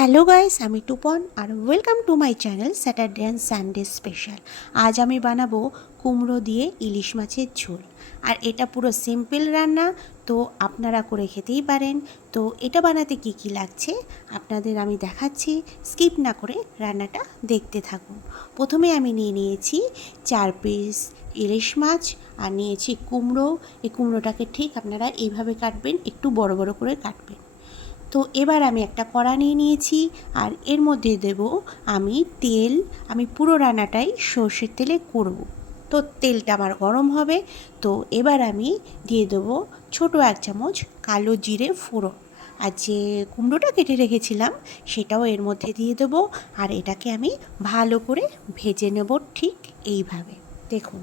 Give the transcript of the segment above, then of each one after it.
Hello guys, আমি টুপন আর welcome to my channel Saturday and Sunday special. আজ আমি বানাবো কুমড়ো দিয়ে ইলিশ মাছের ঝোল। আর এটা পুরো সিম্পল রান্না, তো আপনারা করে খেতেই পারেন। তো এটা বানাতে কি কি লাগছে, আপনাদের আমি দেখাচ্ছি। স্কিপ না করে রান্নাটা দেখতে থাকুন। প্রথমে আমি নিয়ে নিয়েছি চার পিস ইলিশ মাছ আর নিয়েছি কুমড়ো। এই কুমড়োটাকে ঠিক আপনারা এইভাবে কাটবেন, একটু বড় বড় করে কাটবেন। তো এবার আমি একটা কড়া নিয়ে নিয়েছি আর এর মধ্যে দেব আমি তেল। আমি পুরো রান্নাটাই সর্ষের তেলে করব। তো তেলটা আমার গরম হবে। তো এবার আমি দিয়ে দেবো ছোট এক চামচ কালো জিরে ফোড়ন। আর যে কুমড়োটা কেটে রেখেছিলাম, সেটাও এর মধ্যে দিয়ে দেবো। আর এটাকে আমি ভালো করে ভেজে নেব ঠিক এইভাবে। দেখুন,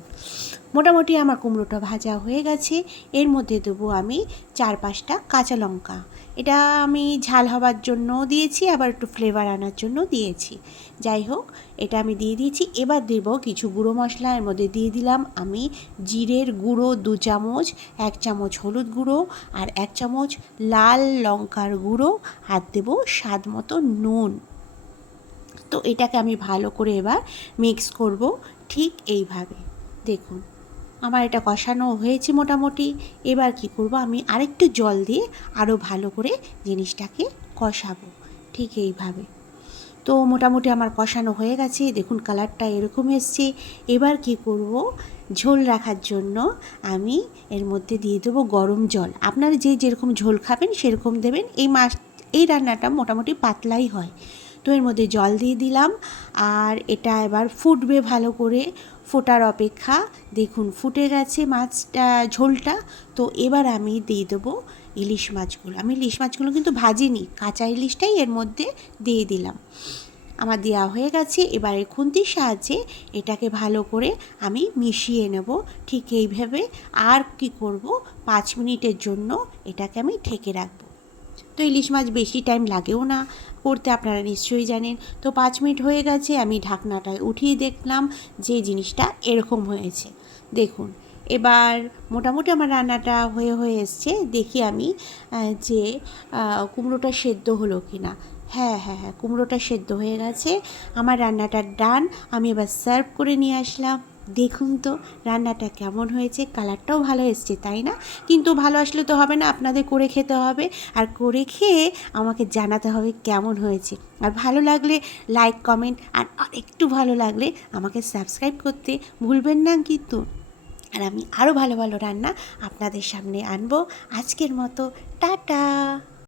মোটামুটি আমার কুমড়োটা ভাজা হয়ে গেছে। এর মধ্যে দেবো আমি চার পাঁচটা কাঁচা লঙ্কা। এটা আমি ঝাল হওয়ার জন্য দিয়েছি, আবার একটু ফ্লেভার আনার জন্য দিয়েছি। যাই হোক, এটা আমি দিয়ে দিয়েছি। এবার দেব কিছু গুঁড়ো মশলা। এর মধ্যে দিয়ে দিলাম আমি জিরের গুঁড়ো দু চামচ, এক চামচ হলুদ গুঁড়ো আর এক চামচ লাল লঙ্কার গুঁড়ো আর দেবো স্বাদ মতো নুন। তো এটাকে আমি ভালো করে এবার মিক্স করব। ঠিক এইভাবে। দেখুন, আমার এটা কষানো হয়েছে মোটামুটি। এবার কি করব, আমি আরেকটু জল দিয়ে আরও ভালো করে জিনিসটাকে কষাবো। ঠিক এইভাবে। তো মোটামুটি আমার কষানো হয়ে গেছে। দেখুন, কালারটা এরকম এসছে। এবার কি করব, ঝোল রাখার জন্য আমি এর মধ্যে দিয়ে দেবো গরম জল। আপনারা যে যেরকম ঝোল খাবেন, সেরকম দেবেন। এই মাছ, এই রান্নাটা মোটামুটি পাতলাই হয়। তো এর মধ্যে জল দিয়ে দিলাম। আর এটা এবার ফুটবে ভালো করে। ফোটার অপেক্ষা দেখুন ফুটে গেছে মাছটা, ঝোলটা। তো এবার আমি দিয়ে দেবো ইলিশ মাছগুলো। আমি ইলিশ মাছগুলো কিন্তু ভাজিনি, কাঁচা ইলিশটাই এর মধ্যে দিয়ে দিলাম। আমার দেওয়া হয়ে গেছে। এবারে খুন্তির সাহায্যে এটাকে ভালো করে আমি মিশিয়ে নেব। ঠিক এইভাবে। আর কি করব? পাঁচ মিনিটের জন্য এটাকে আমি ঢেকে রাখব। তো ইলিশ মাছ বেশি টাইম লাগেও না করতে আপনারা নিশ্চয়ই জানেন। তো পাঁচ মিনিট হয়ে গেছে, আমি ঢাকনাটা উঠিয়ে দেখলাম যে জিনিসটা এরকম হয়েছে। দেখুন, এবার মোটামুটি আমার রান্নাটা হয়ে হয়ে এসছে। দেখি আমি যে কুমড়োটা সেদ্ধ হলো কি না হ্যাঁ হ্যাঁ হ্যাঁ কুমড়োটা সেদ্ধ হয়ে গেছে। আমার রান্নাটার ডান আমি এবার সার্ভ করে নিয়ে আসলাম। দেখুন তো, রান্নাটা কেমন হয়েছে? কালারটাও ভালো এসছে, তাই না? কিন্তু ভালো আসলে তো হবে না, আপনাদের করে খেতে হবে। আর করে খেয়ে আমাকে জানাতে হবে কেমন হয়েছে। আর ভালো লাগলে লাইক কমেন্ট আর একটু ভালো লাগলে আমাকে সাবস্ক্রাইব করতে ভুলবেন না কিন্তু। আর আমি আরও ভালো ভালো রান্না আপনাদের সামনে আনব। আজকের মতো, টাটা!